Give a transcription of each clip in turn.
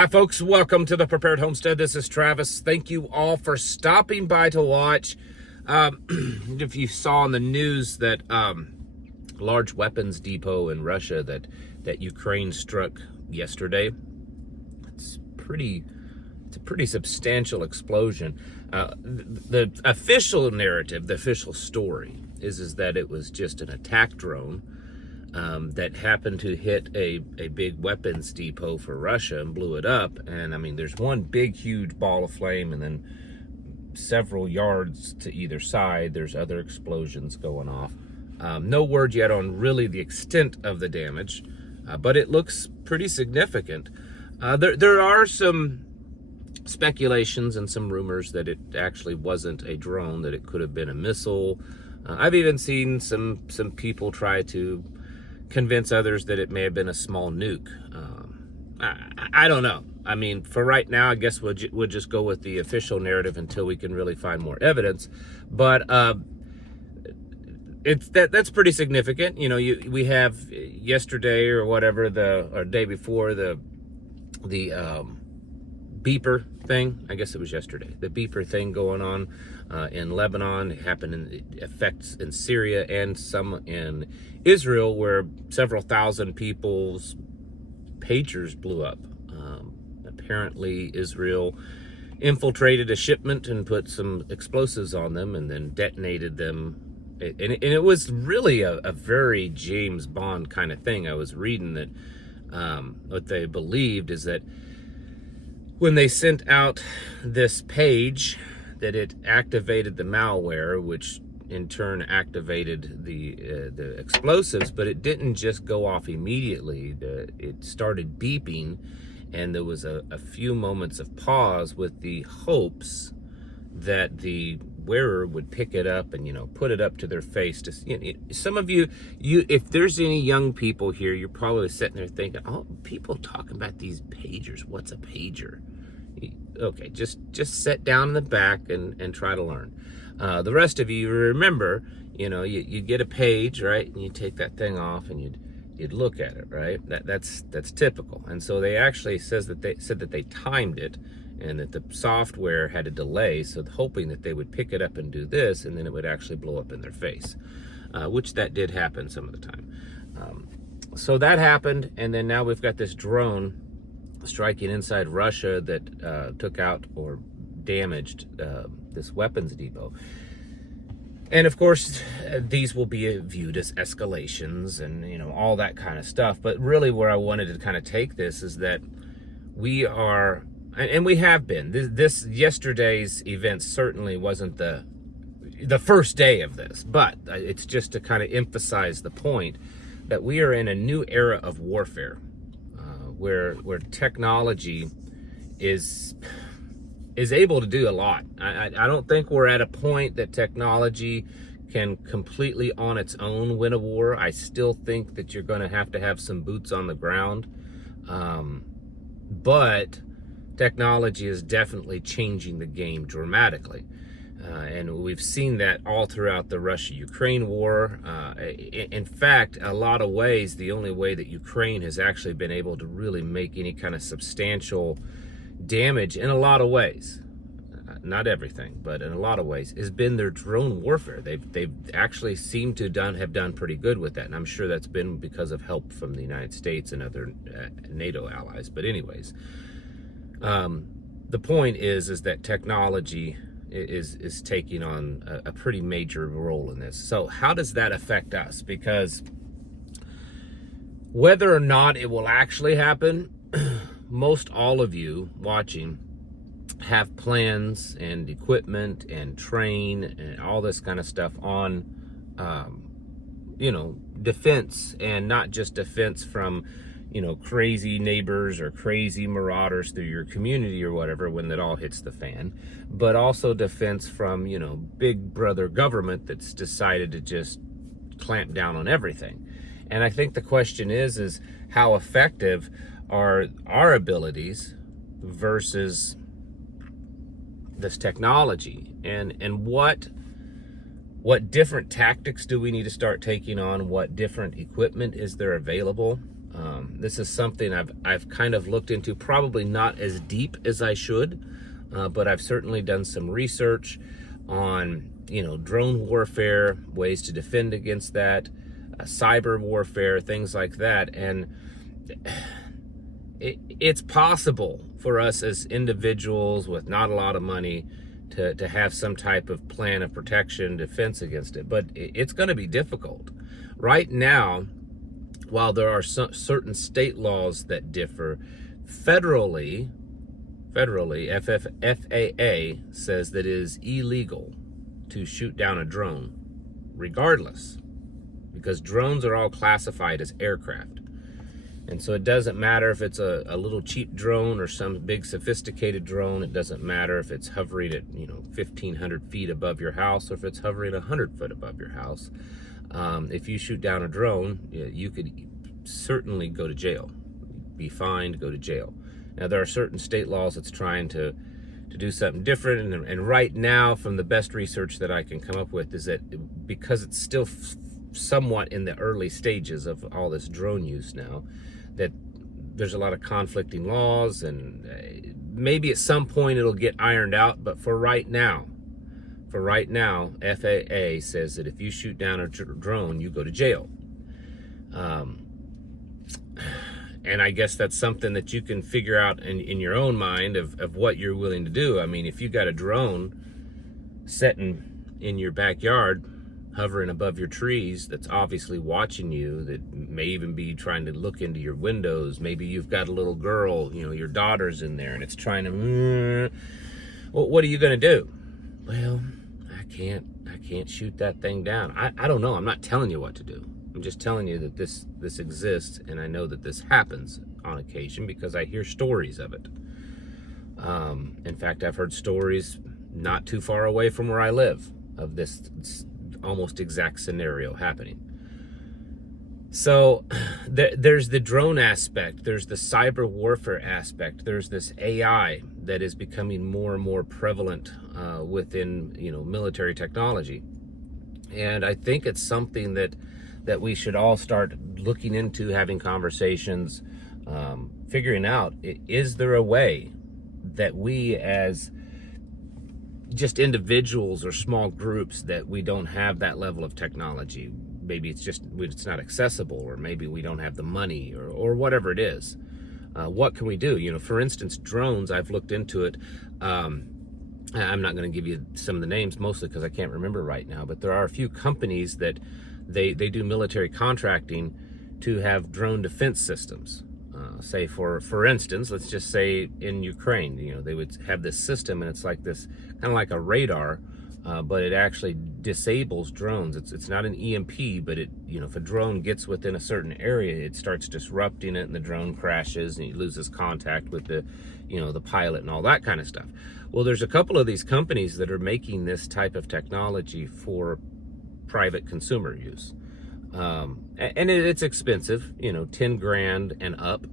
Hi folks, welcome to the Prepared Homestead. This is Travis. Thank you all for stopping by to watch. If you saw in the news that large weapons depot in Russia that Ukraine struck yesterday, it's a pretty substantial explosion. The official narrative, the official story is that it was just an attack drone that happened to hit a big weapons depot for Russia and blew it up. And I mean, there's one big, huge ball of flame, and then several yards to either side, there's other explosions going off. No word yet on really the extent of the damage, but it looks pretty significant. There are some speculations and some rumors that it actually wasn't a drone, that it could have been a missile. I've even seen some people try to convince others that it may have been a small nuke. I don't know. I mean, for right now, I guess we'll just go with the official narrative until we can really find more evidence. But that's pretty significant. You know, we have yesterday or whatever, or day before, the beeper thing. I guess it was yesterday. The beeper thing going on in Lebanon. It happened in effects in Syria and some in Israel, where several thousand people's pagers blew up. Apparently, Israel infiltrated a shipment and put some explosives on them and then detonated them. And it was really a very James Bond kind of thing. I was reading that what they believed is that when they sent out this page, that it activated the malware, which in turn activated the explosives, but it didn't just go off immediately. It started beeping, and there was a few moments of pause with the hopes that the wearer would pick it up and, you know, put it up to their face. Some of you, if there's any young people here, you're probably sitting there thinking, oh, people talking about these pagers. What's a pager? Okay, just sit down in the back and try to learn. The rest of you remember, you know, you get a page, right, and you take that thing off and you'd look at it, right? That's typical. And so they actually said that they timed it, and that the software had a delay, so hoping that they would pick it up and do this, and then it would actually blow up in their face, which that did happen some of the time. So that happened, and then now we've got this drone striking inside Russia that took out or damaged this weapons depot. And of course, these will be viewed as escalations and, you know, all that kind of stuff. But really where I wanted to kind of take this is that we are, and we have been, this yesterday's event certainly wasn't the first day of this, but it's just to kind of emphasize the point that we are in a new era of warfare, where technology is able to do a lot. I don't think we're at a point that technology can completely on its own win a war. I still think that you're going to have some boots on the ground. But technology is definitely changing the game dramatically. And we've seen that all throughout the Russia-Ukraine war. In fact, a lot of ways, the only way that Ukraine has actually been able to really make any kind of substantial damage, in a lot of ways, not everything, but in a lot of ways, has been their drone warfare. They've actually seemed to have done pretty good with that, and I'm sure that's been because of help from the United States and other NATO allies. But anyways, the point is that technology is taking on a pretty major role in this. So how does that affect us? Because whether or not it will actually happen, most all of you watching have plans and equipment and train and all this kind of stuff on, you know, defense, and not just defense from, you know, crazy neighbors or crazy marauders through your community or whatever when it all hits the fan, but also defense from, you know, big brother government that's decided to just clamp down on everything. And I think the question is how effective are our abilities versus this technology, and what different tactics do we need to start taking on? What different equipment is there available? This is something I've kind of looked into, probably not as deep as I should, but I've certainly done some research on, drone warfare, ways to defend against that, cyber warfare, things like that. And it's possible for us as individuals with not a lot of money to have some type of plan of protection, defense against it, but it's going to be difficult. Right now, while there are certain state laws that differ, federally, FAA says that it is illegal to shoot down a drone, regardless, because drones are all classified as aircraft. And so it doesn't matter if it's a little cheap drone or some big sophisticated drone. It doesn't matter if it's hovering at 1,500 feet above your house or if it's hovering 100 foot above your house. If you shoot down a drone, you could certainly go to jail, be fined, go to jail. Now, there are certain state laws that's trying to do something different, and right now, from the best research that I can come up with, is that because it's still somewhat in the early stages of all this drone use now, that there's a lot of conflicting laws, and maybe at some point it'll get ironed out, but for right now, FAA says that if you shoot down a drone, you go to jail. And I guess that's something that you can figure out in your own mind of what you're willing to do. I mean, if you got a drone sitting in your backyard, hovering above your trees, that's obviously watching you, that may even be trying to look into your windows. Maybe you've got a little girl, your daughter's in there, and it's trying to, well, what are you going to do? Well, I can't shoot that thing down. I don't know. I'm not telling you what to do. I'm just telling you that this exists, and I know that this happens on occasion because I hear stories of it. In fact, I've heard stories not too far away from where I live of this almost exact scenario happening. So there's the drone aspect, there's the cyber warfare aspect, there's this AI that is becoming more and more prevalent within military technology. And I think it's something that we should all start looking into, having conversations, figuring out, is there a way that we as just individuals or small groups that we don't have that level of technology? Maybe it's not accessible, or maybe we don't have the money, or whatever it is. What can we do? For instance, drones, I've looked into it. I'm not going to give you some of the names, mostly because I can't remember right now, but there are a few companies that they do military contracting to have drone defense systems. Say for instance, let's just say in Ukraine, they would have this system, and it's like this, kind of like a radar, but it actually disables drones. It's not an EMP, but if a drone gets within a certain area, it starts disrupting it, and the drone crashes, and he loses contact with the pilot and all that kind of stuff. Well, there's a couple of these companies that are making this type of technology for private consumer use. And it's expensive, 10 grand and up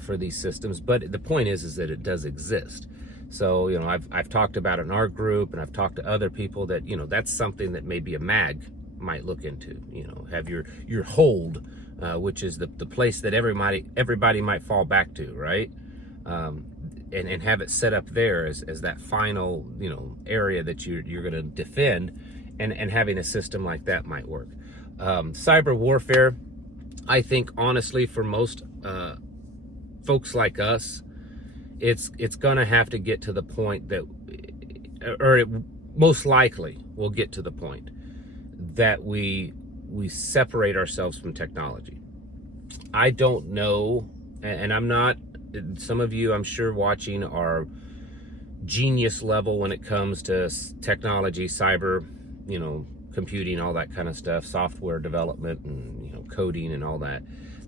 for these systems. But the point is that it does exist. So, I've talked about it in our group, and I've talked to other people that, that's something that maybe a mag might look into, have your hold, which is the place that everybody might fall back to, right? And have it set up there as that final, area that you're going to defend, and having a system like that might work. Cyber warfare, I think, honestly, for most folks like us, it's going to have to get to the point that, or it most likely will get to the point that we separate ourselves from technology. I don't know, and I'm not, some of you I'm sure watching are genius level when it comes to technology, cyber, computing, all that kind of stuff, software development, and coding and all that.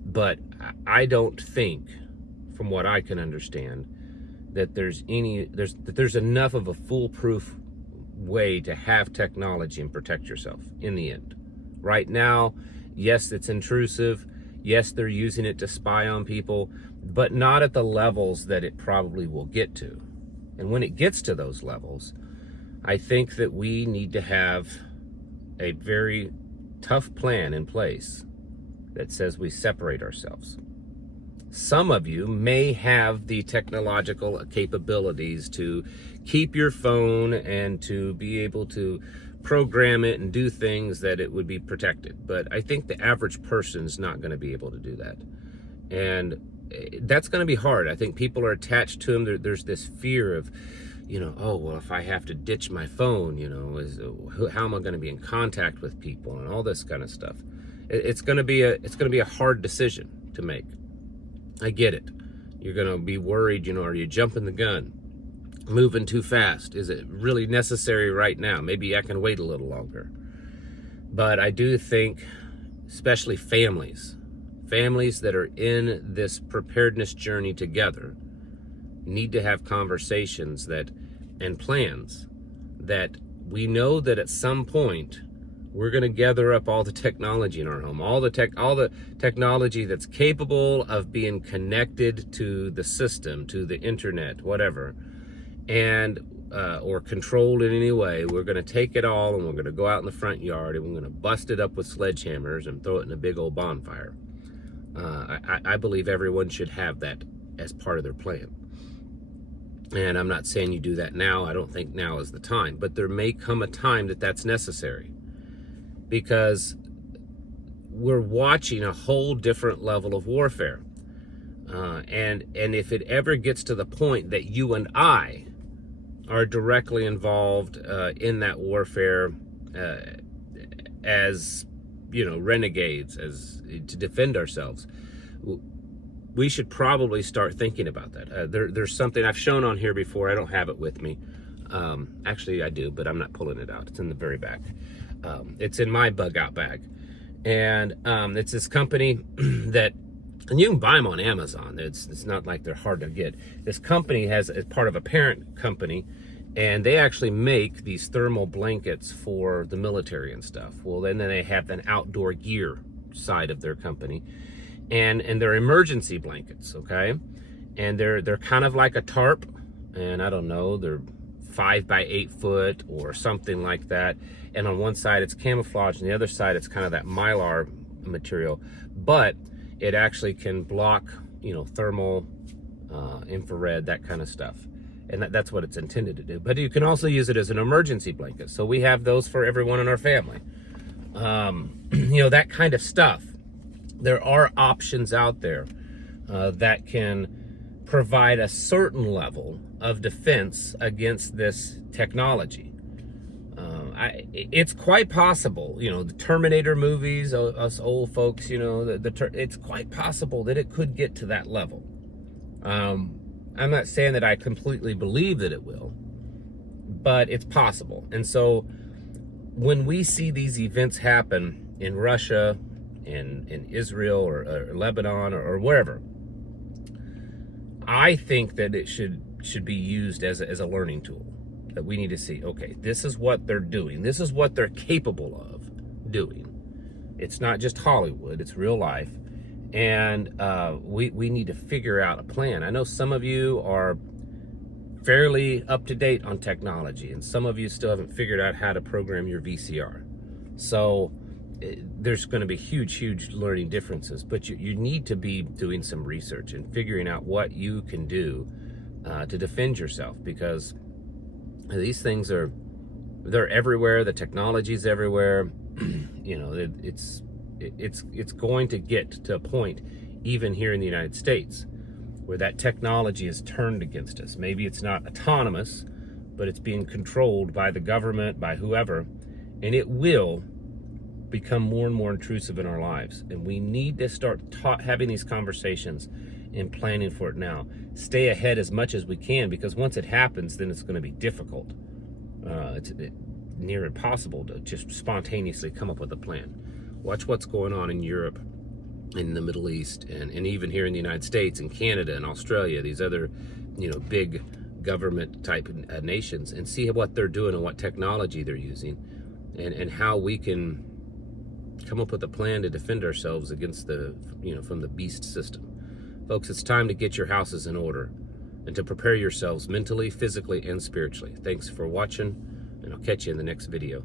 But I don't think, from what I can understand, that there's enough of a foolproof way to have technology and protect yourself in the end. Right now, yes, it's intrusive. Yes, they're using it to spy on people, but not at the levels that it probably will get to. And when it gets to those levels, I think that we need to have a very tough plan in place that says we separate ourselves. some of you may have the technological capabilities to keep your phone and to be able to program it and do things that it would be protected. But I think the average person is not going to be able to do that. And that's going to be hard. I think people are attached to them. There's this fear of, oh, well, if I have to ditch my phone, how am I going to be in contact with people and all this kind of stuff? It's going to be a hard decision to make. I get it. You're going to be worried, are you jumping the gun? Moving too fast? Is it really necessary right now? Maybe I can wait a little longer. But I do think, especially families that are in this preparedness journey together, need to have conversations and plans that we know that at some point we're going to gather up all the technology in our home, all the technology that's capable of being connected to the system, to the internet, whatever, and or controlled in any way. We're going to take it all and we're going to go out in the front yard and we're going to bust it up with sledgehammers and throw it in a big old bonfire. I believe everyone should have that as part of their plan. And I'm not saying you do that now. I don't think now is the time. But there may come a time that that's necessary, because we're watching a whole different level of warfare. And if it ever gets to the point that you and I are directly involved in that warfare as renegades, as to defend ourselves, we should probably start thinking about that. There's something I've shown on here before. I don't have it with me. Actually, I do, but I'm not pulling it out. It's in the very back. It's in my bug out bag. And it's this company that, and you can buy them on Amazon. It's not like they're hard to get. This company is part of a parent company, and they actually make these thermal blankets for the military and stuff. Well, then they have an outdoor gear side of their company, and they're emergency blankets, okay? And they're kind of like a tarp, and I don't know, they're 5 by 8 foot or something like that. And on one side it's camouflage, and the other side it's kind of that mylar material, but it actually can block, thermal, infrared, that kind of stuff. And that's what it's intended to do. But you can also use it as an emergency blanket. So we have those for everyone in our family. That kind of stuff. There are options out there that can provide a certain level of defense against this technology. It's quite possible, the Terminator movies, us old folks, it's quite possible that it could get to that level. I'm not saying that I completely believe that it will, but it's possible. And so when we see these events happen in Russia, in Israel, or Lebanon, or wherever, I think that it should be used as a learning tool. That we need to see, okay, this is what they're doing. This is what they're capable of doing. It's not just Hollywood, it's real life. And we need to figure out a plan. I know some of you are fairly up to date on technology, and some of you still haven't figured out how to program your VCR. So there's going to be huge learning differences, but you need to be doing some research and figuring out what you can do to defend yourself, because these things they're everywhere. The technology's everywhere. It's going to get to a point, even here in the United States, where that technology is turned against us. Maybe it's not autonomous, but it's being controlled by the government, by whoever, and it will become more and more intrusive in our lives. And we need to start having these conversations and planning for it now. Stay ahead as much as we can, because once it happens, then it's going to be difficult. It's near impossible to just spontaneously come up with a plan. Watch what's going on in Europe, in the Middle East, and even here in the United States and Canada and Australia, these other, big government type nations, and see what they're doing and what technology they're using, and how we can come up with a plan to defend ourselves against from the beast system. Folks, it's time to get your houses in order and to prepare yourselves mentally, physically, and spiritually. Thanks for watching, and I'll catch you in the next video.